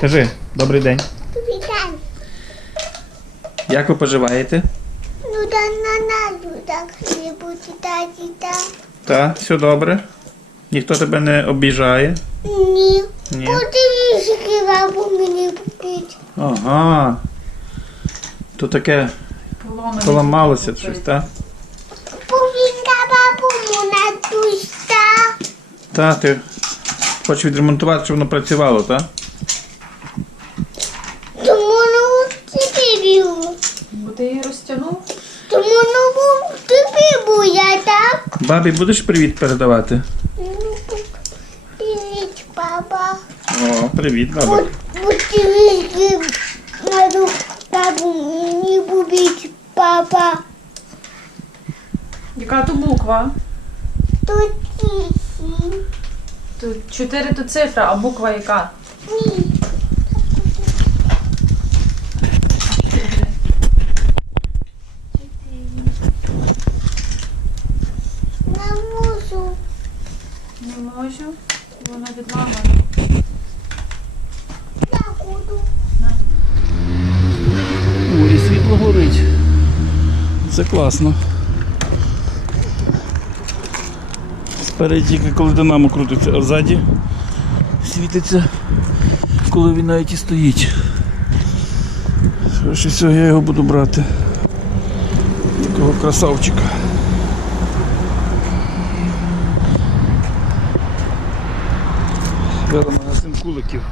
Кажи, добрий день. Вітаю. Як ви поживаєте? Ну да на нас так хлібу читати та. Так, все добре. Ніхто тебе не обіжає. Ні. Ні. Подивись, бабу мені купить. Ага. То таке поламалося щось, так? Повінка бабу на туста. Та, ти хочеш відремонтувати, щоб воно працювало, так? Тому ну тобі був. Бо ти її розтягнув? Тому ну був тобі був я так. Бабі, будеш привіт передавати? Ну, Привіт, папа. О, привіт, баба. Мені бубить, папа. Яка то буква? Тут. Тут 4 то цифра, а буква яка? Ні. Не можу. Не можу. Вона відламана. Я буду. Ой, світло горить. Це класно. Спереді тільки коли динамо крутиться, а ззаді світиться, коли він навіть і стоїть. Швидше всього я його буду брати. Такого красавчика. Веломагазин куликів.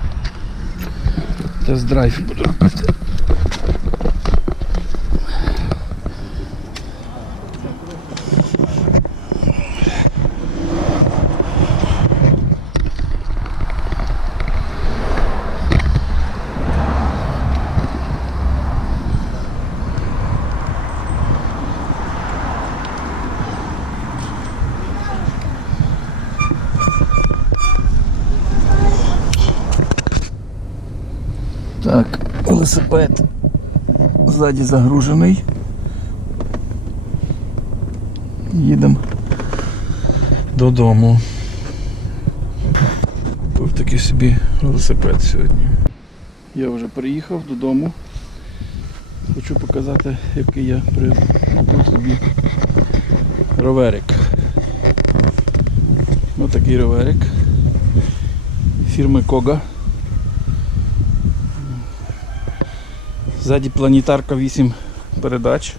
Тест-драйв буду робити. Так, велосипед ззаді загружений. Їдемо додому. Купив такий собі велосипед сьогодні. Я вже приїхав додому. Хочу показати, який я при- купив собі роверик. Ось такий роверик фірми Кога. Ззаді планетарка 8 передач.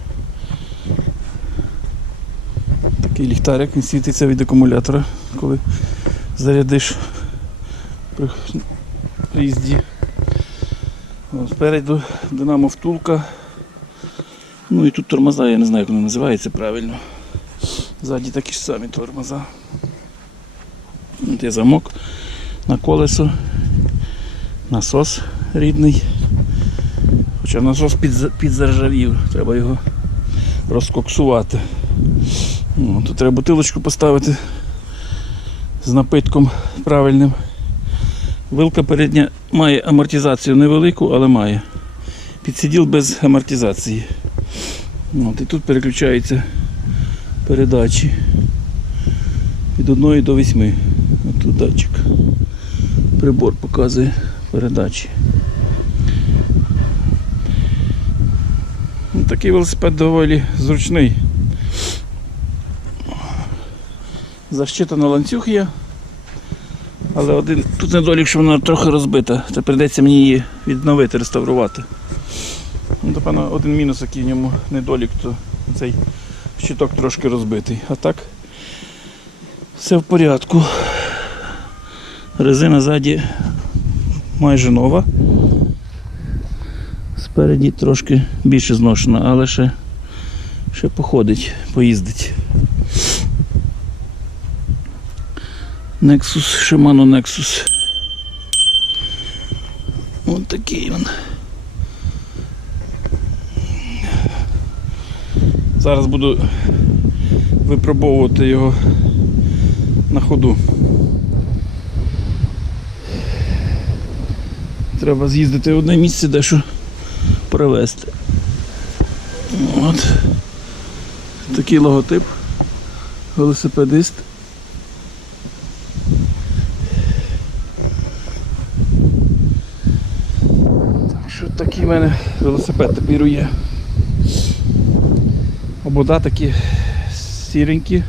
Такий ліхтарик, він світиться від акумулятора, коли зарядиш при приїзді. Спереду динамо втулка. Ну і тут тормоза, я не знаю, як воно називається правильно. Ззаді такі ж самі тормоза. От є замок на колесо, насос рідний. Хоча насос підзаржавів, треба його розкоксувати. Ну, тут треба бутилочку поставити з напитком правильним. Вилка передня має амортизацію невелику, але має. Підсиділ без амортизації. От, і тут переключаються передачі від 1 до 8. От тут датчик. Прибор показує передачі. Такий велосипед доволі зручний. Защита ланцюг є. Але один тут недолік, що вона трохи розбита. Це прийдеться мені її відновити, реставрувати. Ну, Напевно, один мінус, який в ньому недолік, то цей щиток трошки розбитий. А так все в порядку. Резина ззаді майже нова. Спереді трошки більше зношена, але ще, ще походить, поїздить. Nexus, Shimano Nexus. Ось такий він. Зараз буду випробовувати його на ходу. Треба з'їздити в одне місце, дещо привезти. От. Такий логотип. Велосипедист. Такий в мене велосипед тепер є. Обода такі сіренькі,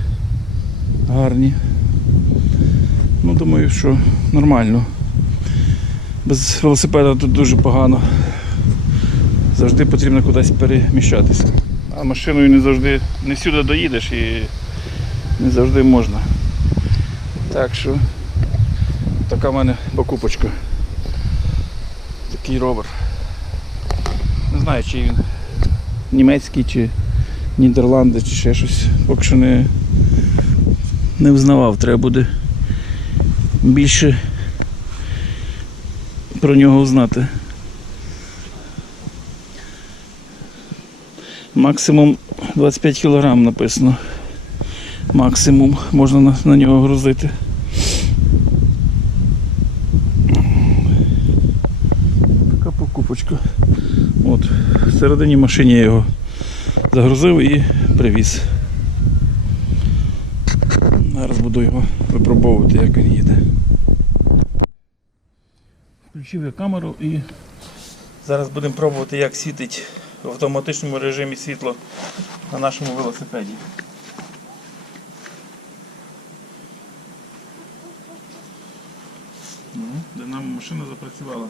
гарні. Ну, думаю, що нормально. Без велосипеда тут дуже погано. Завжди потрібно кудись переміщатися. А машиною не завжди, не всюди доїдеш і не завжди можна. Так що така в мене покупочка. Такий ровер. Не знаю, чи він німецький, чи Нідерланди, чи ще щось. Поки що не, не взнавав. Треба буде більше про нього знати. Максимум 25 кг написано. Максимум можна на, на нього грузити. Така покупочка. От, всередині машині я його загрузив і привіз. Зараз буду його випробовувати, як він їде. Включив я камеру і зараз будемо пробувати, як світить в автоматичному режимі світло на нашому велосипеді. Динамо машина запрацювала.